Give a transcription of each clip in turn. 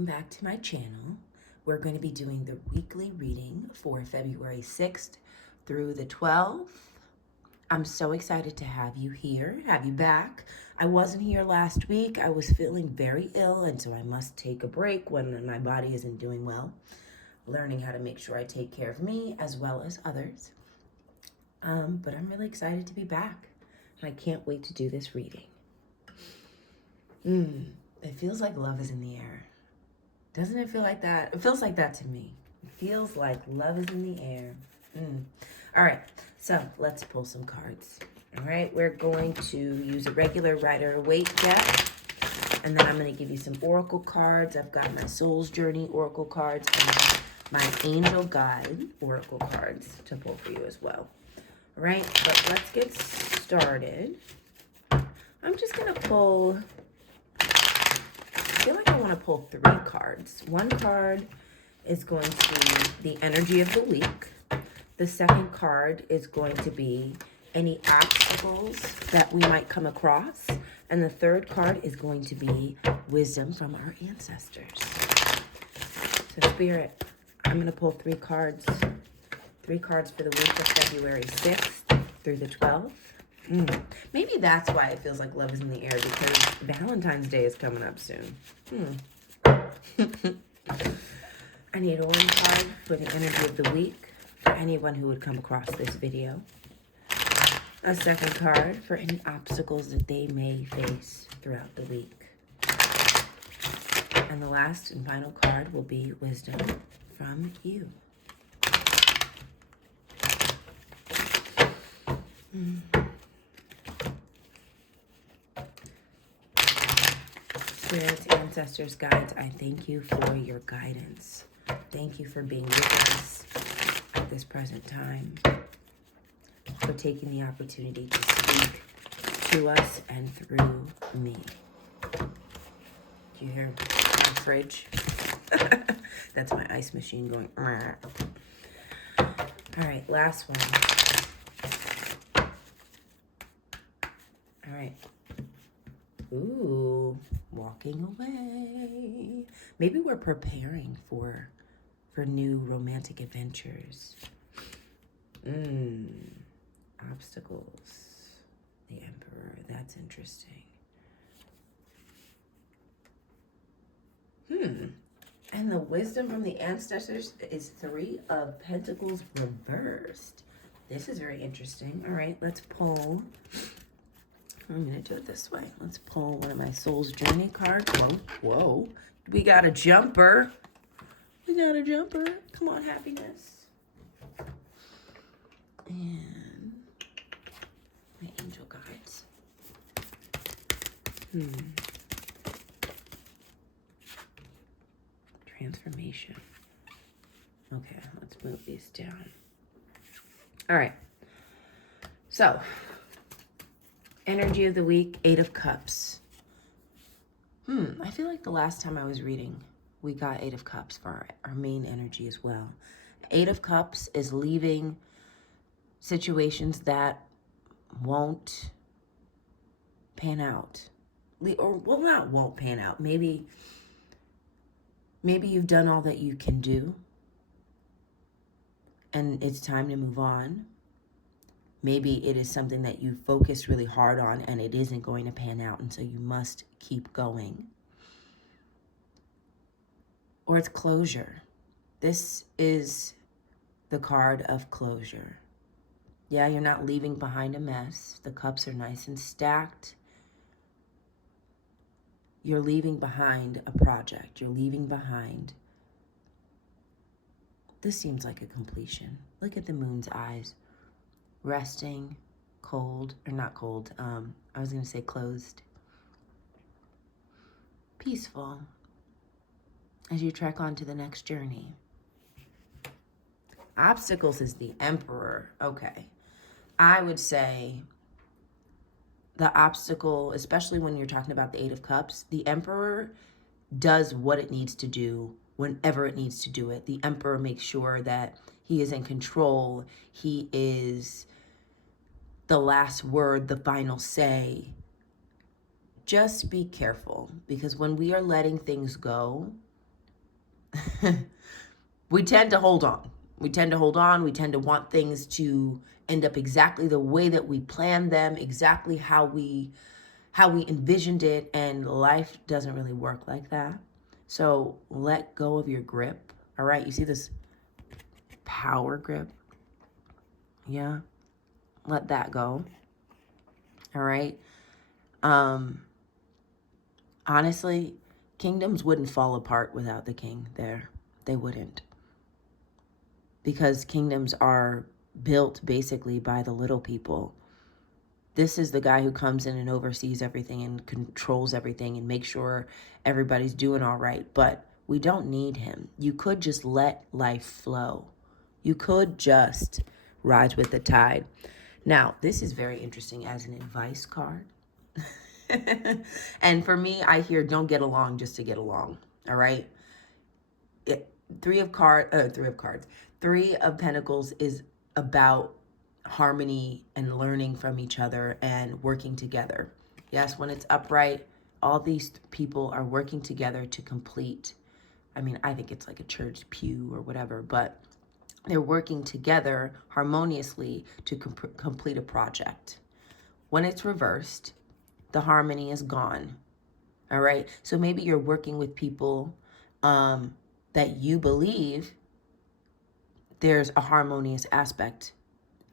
welcome back to my channel. We're going to be doing the weekly reading for February 6th through the 12th. I'm so excited to have you here, have you back. I wasn't here last week. I was feeling very ill, and so I must take a break when my body isn't doing well. Learning how to make sure I take care of me as well as others. But I'm really excited to be back. I can't wait to do this reading. It feels like love is in the air. Doesn't it feel like that? It feels like that to me. It feels like love is in the air. All right, so let's pull some cards. All right, we're going to use a regular Rider-Waite deck, and then I'm going to give you some oracle cards. I've got my Soul's Journey oracle cards and my Angel Guide oracle cards to pull for you as well. All right, but let's get started. I'm just going to pull... I feel like I want to pull 3 cards. One card is going to be the energy of the week. The second card is going to be any obstacles that we might come across. And the third card is going to be wisdom from our ancestors. So Spirit, I'm going to pull 3 cards. 3 cards for the week of February 6th through the 12th. Maybe that's why it feels like love is in the air, because Valentine's Day is coming up soon. I need a 1 card for the energy of the week for anyone who would come across this video. A second card for any obstacles that they may face throughout the week. And the last and final card will be wisdom from you. Spirits, ancestors, guides, I thank you for your guidance. Thank you for being with us at this present time, for taking the opportunity to speak to us and through me. Do you hear my fridge? That's my ice machine going. All right, last one. All right. Ooh, walking away. Maybe we're preparing for new romantic adventures. Obstacles. The Emperor. That's interesting. And the wisdom from the ancestors is 3 of Pentacles reversed. This is very interesting. All right, let's pull. I'm going to do it this way. Let's pull one of my Soul's Journey cards. Whoa. We got a jumper. Come on, happiness. And my Angel Guides. Transformation. Okay, let's move these down. All right. So... energy of the week, 8 of Cups. I feel like the last time I was reading, we got 8 of Cups for our main energy as well. 8 of Cups is leaving situations that won't pan out. Or, well, not won't pan out. Maybe you've done all that you can do, and it's time to move on. Maybe it is something that you focus really hard on and it isn't going to pan out, and so you must keep going. Or it's closure. This is the card of closure. Yeah, you're not leaving behind a mess. The cups are nice and stacked. You're leaving behind a project. You're leaving behind. This seems like a completion. Look at the moon's eyes. Resting, cold, or not cold, I was going to say closed. Peaceful as you trek on to the next journey. Obstacles is the Emperor. Okay. I would say the obstacle, especially when you're talking about the 8 of Cups, the Emperor does what it needs to do whenever it needs to do it. The Emperor makes sure that he is in control. He is the last word, the final say. Just be careful, because when we are letting things go, we tend to hold on. We tend to hold on. We tend to want things to end up exactly the way that we planned them, exactly how we envisioned it, and life doesn't really work like that. So let go of your grip. All right, you see this power grip? Yeah. Let that go. All right. Honestly, kingdoms wouldn't fall apart without the king there. They wouldn't. Because kingdoms are built basically by the little people. This is the guy who comes in and oversees everything and controls everything and makes sure everybody's doing all right. But we don't need him. You could just let life flow. You could just rise with the tide. Now, this is very interesting as an advice card. And for me, I hear don't get along just to get along. All right. Three of Pentacles is about harmony and learning from each other and working together. Yes, when it's upright, all these people are working together to complete. I mean, I think it's like a church pew or whatever, but they're working together harmoniously to complete a project. When it's reversed, the harmony is gone. All right. So maybe you're working with people that you believe there's a harmonious aspect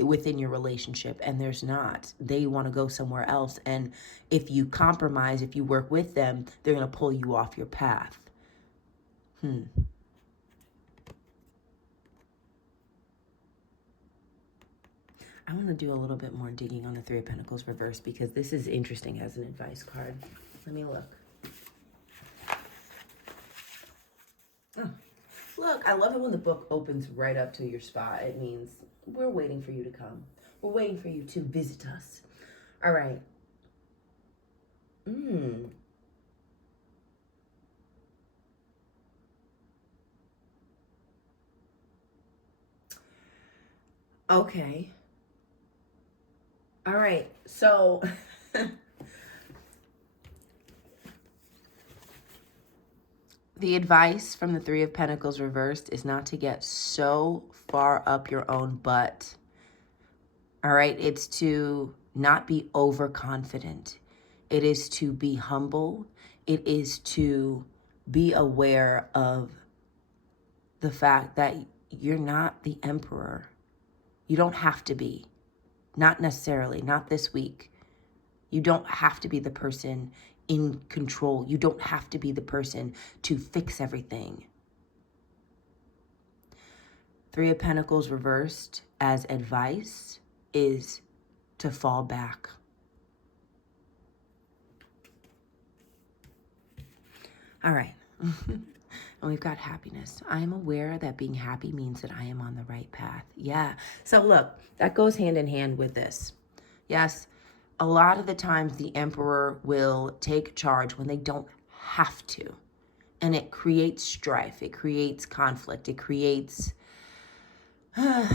within your relationship, and there's not. They want to go somewhere else. And if you compromise, if you work with them, they're going to pull you off your path. I want to do a little bit more digging on the Three of Pentacles reverse because this is interesting as an advice card. Let me look. Oh, look, I love it when the book opens right up to your spot. It means we're waiting for you to come. We're waiting for you to visit us. All right. Okay. All right. So the advice from the Three of Pentacles reversed is not to get so far up your own butt. All right. It's to not be overconfident. It is to be humble. It is to be aware of the fact that you're not the emperor. You don't have to be. Not necessarily. Not this week. You don't have to be the person in control. You don't have to be the person to fix everything. Three of Pentacles reversed as advice is to fall back. All right. And we've got happiness. I am aware that being happy means that I am on the right path. Yeah. So look, that goes hand in hand with this. Yes. A lot of the times the emperor will take charge when they don't have to. And it creates strife. It creates conflict. It creates, I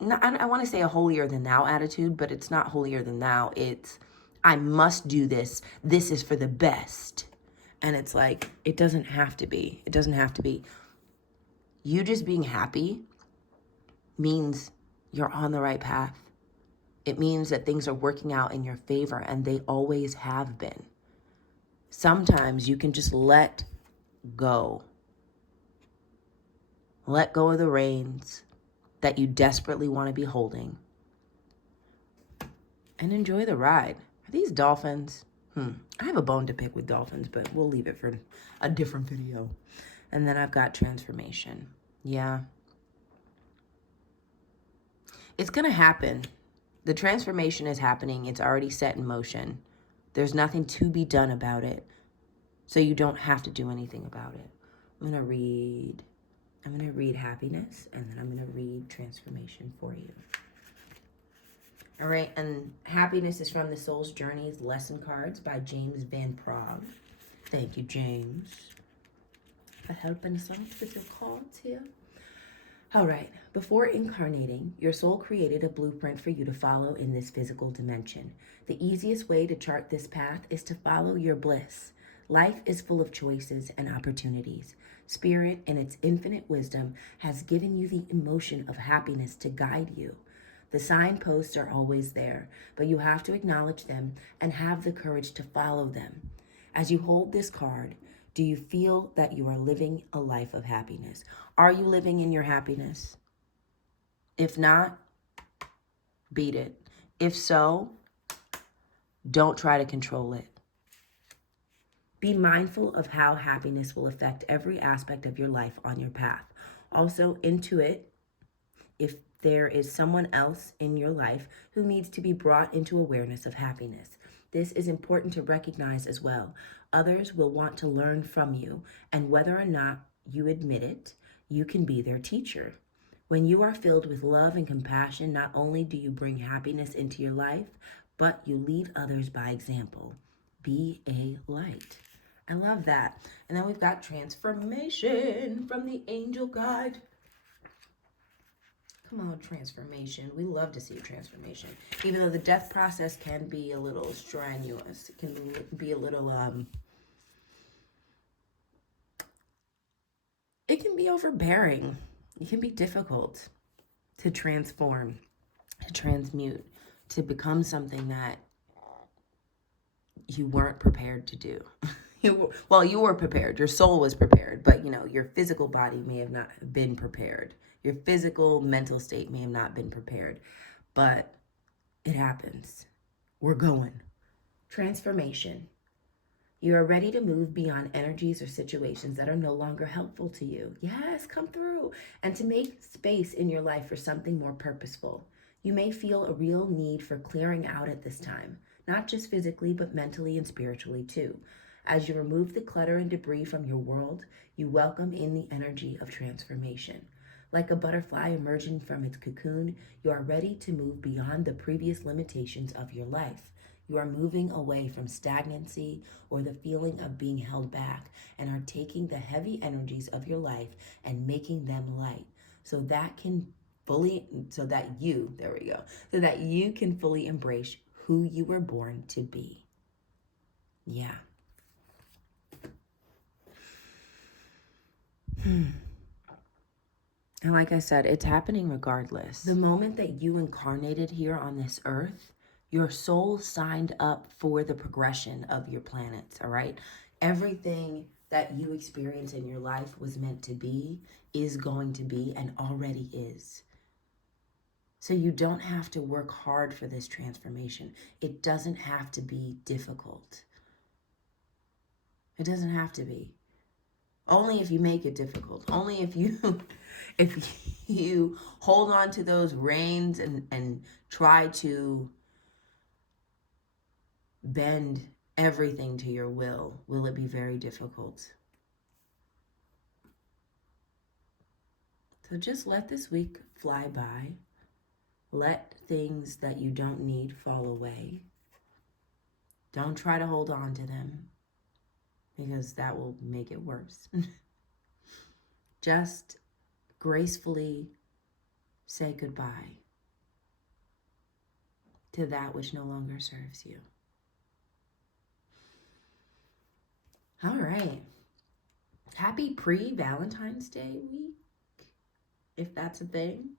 want to say a holier than thou attitude, but it's not holier than thou. It's, I must do this. This is for the best. And it's like, it doesn't have to be. It doesn't have to be. You just being happy means you're on the right path. It means that things are working out in your favor, and they always have been. Sometimes you can just let go. Let go of the reins that you desperately want to be holding. And enjoy the ride. Are these dolphins? I have a bone to pick with dolphins, but we'll leave it for a different video. And then I've got transformation. Yeah. It's going to happen. The transformation is happening. It's already set in motion. There's nothing to be done about it. So you don't have to do anything about it. I'm going to read happiness, and then I'm going to read transformation for you. All right, and happiness is from the Soul's Journeys lesson cards by James Van Praagh. Thank you, James, for helping us out with your cards here. All right, before incarnating, your soul created a blueprint for you to follow in this physical dimension. The easiest way to chart this path is to follow your bliss. Life is full of choices and opportunities. Spirit, in its infinite wisdom, has given you the emotion of happiness to guide you. The signposts are always there, but you have to acknowledge them and have the courage to follow them. As you hold this card, do you feel that you are living a life of happiness? Are you living in your happiness? If not, beat it. If so, don't try to control it. Be mindful of how happiness will affect every aspect of your life on your path. Also, intuit if there is someone else in your life who needs to be brought into awareness of happiness. This is important to recognize as well. Others will want to learn from you, and whether or not you admit it, you can be their teacher. When you are filled with love and compassion, not only do you bring happiness into your life, but you lead others by example. Be a light. I love that. And then we've got transformation from the angel guide. Come on, transformation. We love to see transformation. Even though the death process can be a little strenuous. It can be a little, it can be overbearing. It can be difficult to transform, to transmute, to become something that you weren't prepared to do. You were prepared. Your soul was prepared, but your physical body may have not been prepared. Your physical mental state may have not been prepared, but it happens. We're going. Transformation. You are ready to move beyond energies or situations that are no longer helpful to you. Yes, come through. And to make space in your life for something more purposeful. You may feel a real need for clearing out at this time, not just physically, but mentally and spiritually too. As you remove the clutter and debris from your world, you welcome in the energy of transformation. Like a butterfly emerging from its cocoon, you are ready to move beyond the previous limitations of your life. You are moving away from stagnancy or the feeling of being held back and are taking the heavy energies of your life and making them light so that you can fully embrace who you were born to be. Yeah. And like I said, it's happening regardless. The moment that you incarnated here on this earth, your soul signed up for the progression of your planets, all right? Everything that you experience in your life was meant to be, is going to be, and already is. So you don't have to work hard for this transformation. It doesn't have to be difficult. It doesn't have to be. Only if you make it difficult. Only if you hold on to those reins and try to bend everything to your will it be very difficult. So just let this week fly by. Let things that you don't need fall away. Don't try to hold on to them, because that will make it worse. Just gracefully say goodbye to that which no longer serves you. All right. Happy pre-Valentine's Day week, if that's a thing.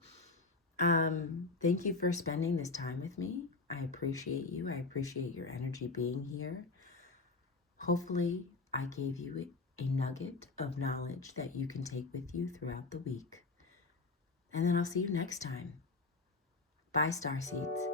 Thank you for spending this time with me. I appreciate you. I appreciate your energy being here. Hopefully, I gave you a nugget of knowledge that you can take with you throughout the week. And then I'll see you next time. Bye, Starseeds.